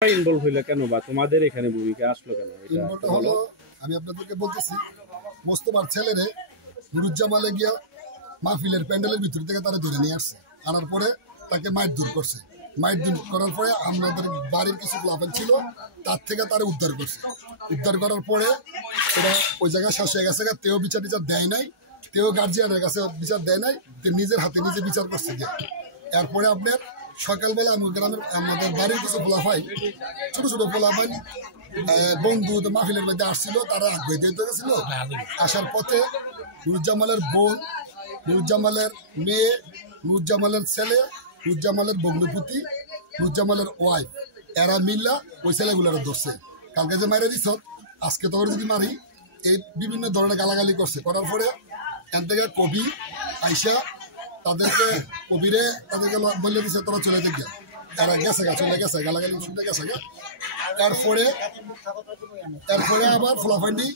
Involve হইলো কেন বা তোমাদের এখানে ভূমিকা আসলো কেন? ইনভলভ হলো আমি আপনাদেরকে বলতেছি, মোস্তফার ছেলেরে নুরুজ্জামালে গিয়া মাহফিলের প্যান্ডেলের ভিতর থেকে তারা ধরে নিয়ে আসছে, আনার পরে তাকে মাইট দূর করছে। মাইট দূর করার পরে আমাদের বাড়ির কিছু লাফান ছিল, তার থেকে তারা উদ্ধার করছে। উদ্ধার করার পরে ওরা ওই জায়গায় শেষ হয়ে গেছে, তেও বিচার টিচার দেয় নাই, তেও গার্জিয়ানের কাছে বিচার দেয় নাই, নিজের হাতে নিজে বিচার করছে। এরপরে আপনার সকালবেলা আমাদের বাড়ির কিছু ফোলাফাই, ছোট ছোট ফোলাফাই বন্ধু মাহফিলের মধ্যে আসছিল, তারা আগ্রহী দিতে গেছিল। আসার পথে নুরুজ্জামালের বোন, নুরুজ্জামালের মেয়ে, নুরুজ্জামালের ছেলে, নুরুজ্জামালের ভগ্নপতি, নুরুজ্জামালের ওয়াইফ, এরা মিল্লা ওই ছেলেগুলোরা ধরছে। কালকে যে মাইরে দিছ, আজকে তো যদি মারি, এই বিভিন্ন ধরনের গালাগালি করছে। করার পরে এখান থেকে কবি আইসা তাদেরকে কবিরে তাদেরকে বলে দিচ্ছে তোরা চলে দেখবে। তারা গেছে গা, চলে গেছে, গালাগালি শুনতে গেছে গা। এরপরে আবার ফোলাফান্ডি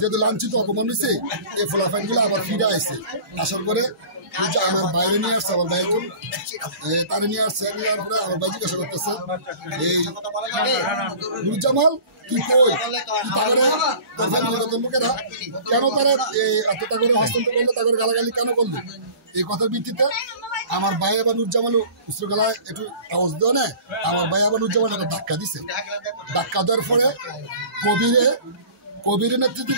যেহেতু লাঞ্ছিত অপমান হয়েছে, এই ফোলাফান্ডগুলো আবার ফিরে আসছে। আসার পরে আমার বাইরে নিয়ে আসছে, আমার বাইরে তারা নিয়ে আসছে। নেওয়ার পরে আমার ভাই জিজ্ঞাসা করতেছে, এই নুরুজ্জামাল কি কই, কেন তারা এতটা করে হস্তান্তর করলো, তাদের গালাগালি কেন করলো? এই কথার ভিত্তিতে আমার ভাই আবার নুরুজ্জামাল উচ্চগলায় একটু আওয়াজ দেওয়া নেয়, আমার ভাই আবার নুরুজ্জামাল একটা ধাক্কা দিছে। ধাক্কা দেওয়ার পরে কবিরের নেতৃত্বে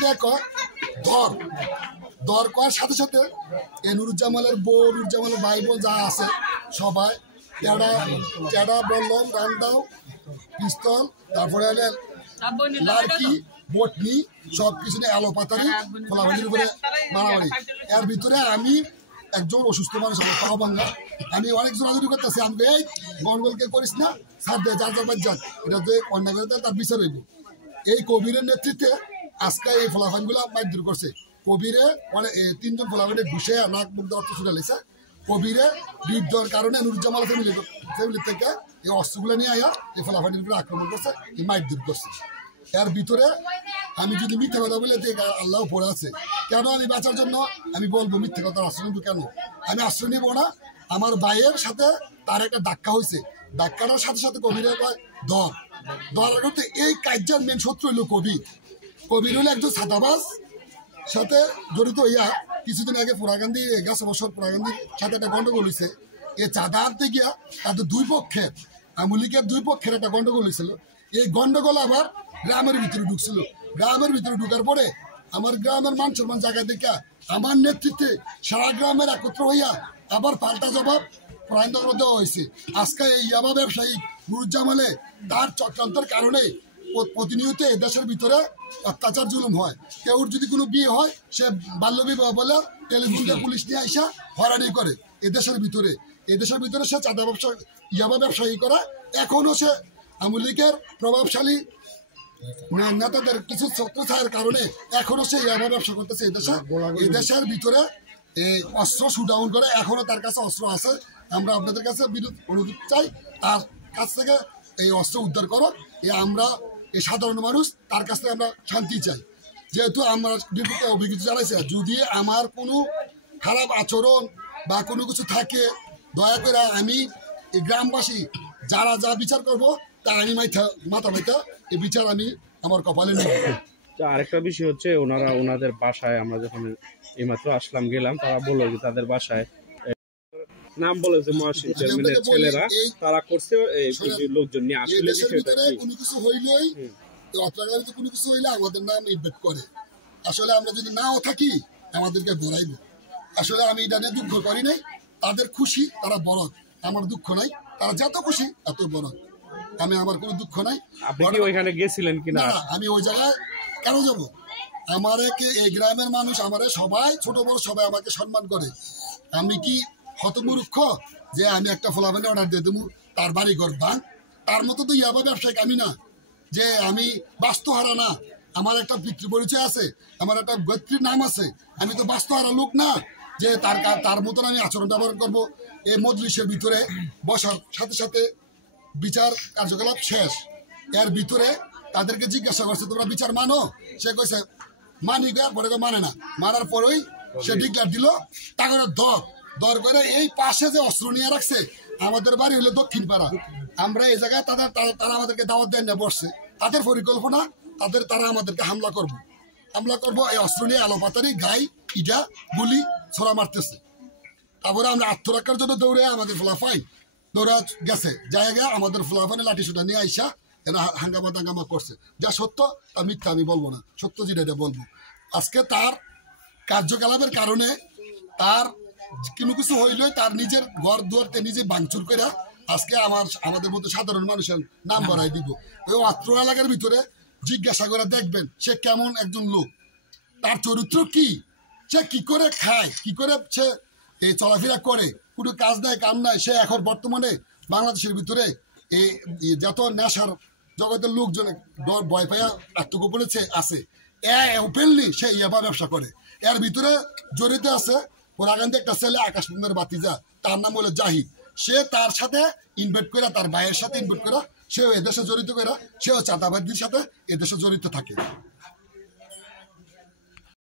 দর করার সাথে সাথে এই নুরুজ্জামালের বউ, নুরুজ্জামালের ভাই বোন যা আছে সবাই টেডা বললম, রান্দাও, পিস্তল, তারপরে লাড়কি, বটনি, সব কিছু নিয়ে আলো পাতারি খোলাবাড়ির উপরে মারামারি। এর ভিতরে আমি একজন অসুস্থ মানুষ, আমার পাও ভাঙ্গা, আমি অনেক জোরাজুরি করতেছি। আমি এই গন্ডগোলকে করিস না, সার দেয়, যার যার বাচ্চা এটা যে অন্যায় করে তার বিচার হইব। এই কবিরের নেতৃত্বে আজকে এই ফলাফানগুলো মাইর দূর করছে। কবিরে মানে তিনজন ফলাফানে ঘুষে নাক মুখ অর্থ ছুটে লেছে। কবিরে বিপ দেওয়ার কারণে নুরুজ্জামাল ফ্যামিলি থেকে এই অস্ত্রগুলো নিয়ে আয়া এই ফলাফানির উপরে আক্রমণ করছে, এই মাইর দূর করছে। এর ভিতরে আমি যদি মিথ্যা কথা বলে আল্লাহ পড়ে আছে, কেন আমি বাঁচার জন্য আমি বলবো মিথ্যা কথার আশ্রয় নিব? কেন আমি আশ্রয় নিব না? আমার ভাইয়ের সাথে তার একটা ধাক্কা হয়েছে, ধাক্কাটার সাথে সাথে কবিরে ধরার করতে এই কার্যের মেন শত্রু হইল কবির হইল একজন ছাতাবাজ সাথে জড়িত হইয়া কিছুদিন আগে পুরাগান্ধী গাছ বছর পুরাগান্ধীর সাথে একটা গন্ডগোল হয়েছে। এই চাঁদা আনতে গিয়া তাদের দুই পক্ষের আমলিকের দুই পক্ষের একটা গন্ডগোল হয়েছিল। এই গন্ডগোল আবার গ্রামের ভিতরে ঢুকছিল। গ্রামের ভিতরে ঢুকার পরে আমার গ্রামের মান সম্মান জায়গা দেখা আমার নেতৃত্বে সারা গ্রামের একত্র হইয়া আবার পাল্টা জবাব প্রায়দণ্ড দেওয়া হয়েছে। আজকে এই ইয়াবা ব্যবসায়ী নুরুজ্জামালে তার চক্রান্তের কারণে প্রতিনিয়ত এই দেশের ভিতরে অত্যাচার জুলুম হয়। কেউ যদি কোনো বিয়ে হয়, সে বাল্যবিবাহ বলে টেলিফোনকে পুলিশ নিয়ে আইসা হয়রানি করে। এদেশের ভিতরে সে চাঁদা ব্যবসা, ইয়াবা ব্যবসায়ী করা। এখনো সে আওয়ামী লীগের প্রভাবশালী নেতাদের কিছু ছত্রছায়ের কারণে এখনো সে ইয়াবা ব্যবসা করতেছে। এই দেশের ভিতরে এই অস্ত্র শুডাউন করে, এখনো তার কাছে অস্ত্র আছে। আমরা আপনাদের কাছে অনুরোধ চাই, তার কাছ থেকে এই অস্ত্র উদ্ধার করো। আমরা এই সাধারণ মানুষ, তার কাছ থেকে আমরা শান্তি চাই। যেহেতু আমরা বিপক্ষে অভিযোগ জানাইছি, যদি আমার কোনো খারাপ আচরণ বা কোনো কিছু থাকে, দয়া করে আমি এই গ্রামবাসী যারা যা বিচার করবো তা আমি মাথা মাইতা এই বিচার আমি আমার কপালে নেব। আরেকটা বিষয় হচ্ছে, ওনাদের বাসায় আমরা যখন এইমাত্র আসলাম গেলাম, তারা বললো যে তাদের বাসায় নাম বলেছে মহাসিন চেয়ারম্যানের ছেলেরা তারা করছে লোকজন নিয়ে। আসলে কোনো কিছু হইলেই কোনো কিছু হইলে আমাদের নাম ইনভাইট করে। আসলে আমরা যদি নাও থাকি আমাদেরকে বলাইব। আসলে আমি এটা নিয়ে দুঃখ করি নাই, তাদের খুশি, তারা বড়, আমার দুঃখ নাই। তারা যত খুশি এত বড়, আমার কোনো দুঃখ নাই। আপনি কি ওইখানে গেছিলেন কিনা? আমি ওই জায়গায় কেন যাব? আমারে এই গ্রামের মানুষ, আমারে সবাই ছোট বড় সবাই আমাকে সম্মান করে। আমি কি হতমূর্খ যে আমি একটা ফলাফলে অর্ডার দিয়ে দেবো তার বাড়ি ঘর ভাঙ? তার মতো তো ইয়াবা ব্যবসায়িক আমি না, যে আমি বাস্তুহারা না। আমার একটা পিতৃ পরিচয় আছে, আমার একটা গোত্রীর নাম আছে। আমি তো বাস্তুহারা লোক না যে তার মতন আমি আচরণ ব্যবহার করবো। এই মজলিসের ভিতরে বসার সাথে সাথে বিচার কার্যকলাপ শেষ। এর ভিতরে তাদেরকে জিজ্ঞাসা করছে তোমরা বিচার মানো? সে কইছে মানি, পরে মানে না। মানার পরেই সে ডিক্লার দিল তাকে দর করে এই পাশে যে অস্ত্র নিয়ে রাখছে আমাদের বাড়ি হলো দক্ষিণ পাড়া। আমরা এই জায়গায় তারা আমাদেরকে দাওয়াত দেন না বসছে, তাদের পরিকল্পনা তারা আমাদেরকে হামলা করব এই অস্ত্র নিয়ে আলোপাতারি গাই ইটা গুলি ছোড়া মারতেছে। তারপরে আমরা আত্মরক্ষার জন্য দৌড়ে আমাদের ফলাফাই দৌড়া গেছে জায়গা আমাদের ফলাফানে লাঠি সোটা নিয়ে আইসা এরা হাঙ্গামা করছে। যা সত্য তা মিথ্যা আমি বলবো না, সত্য যেটা বলবো। আজকে তার কার্যকলাপের কারণে তার কোনো কিছু হইলে তার নিজের ঘর দুয়ারতে নিজে ভাঙচুর করে আজকে আমাদের মতো সাধারণ মানুষের নাম বাড়াই দিব। ওই অত্র এলাকার ভিতরে জিজ্ঞাসা করে দেখবেন সে কেমন একজন লোক, তার চরিত্র কি, সে কি করে খায়, কি করে সে এই চলাফেরা করে, কোনো কাজ নাই কাম নাই। সে এখন বর্তমানে বাংলাদেশের ভিতরে এই যত নেশার জগতের লোকজন ভয় পাইয়া আত্মগোপনে আছে, ওপেনলি সে ইয়াবা ব্যবসা করে। এর ভিতরে জড়িত আছে পোড়াকান্দি একটা ছেলে আকাশ কুমার বাতিজা, তার নাম হলো জাহিদ। সে তার সাথে ইনভাইট করে, তার ভাইয়ের সাথে ইনভাইট করে, সেও এদেশে জড়িত করে, সেও চাঁদাবাদির সাথে এদেশে জড়িত থাকে।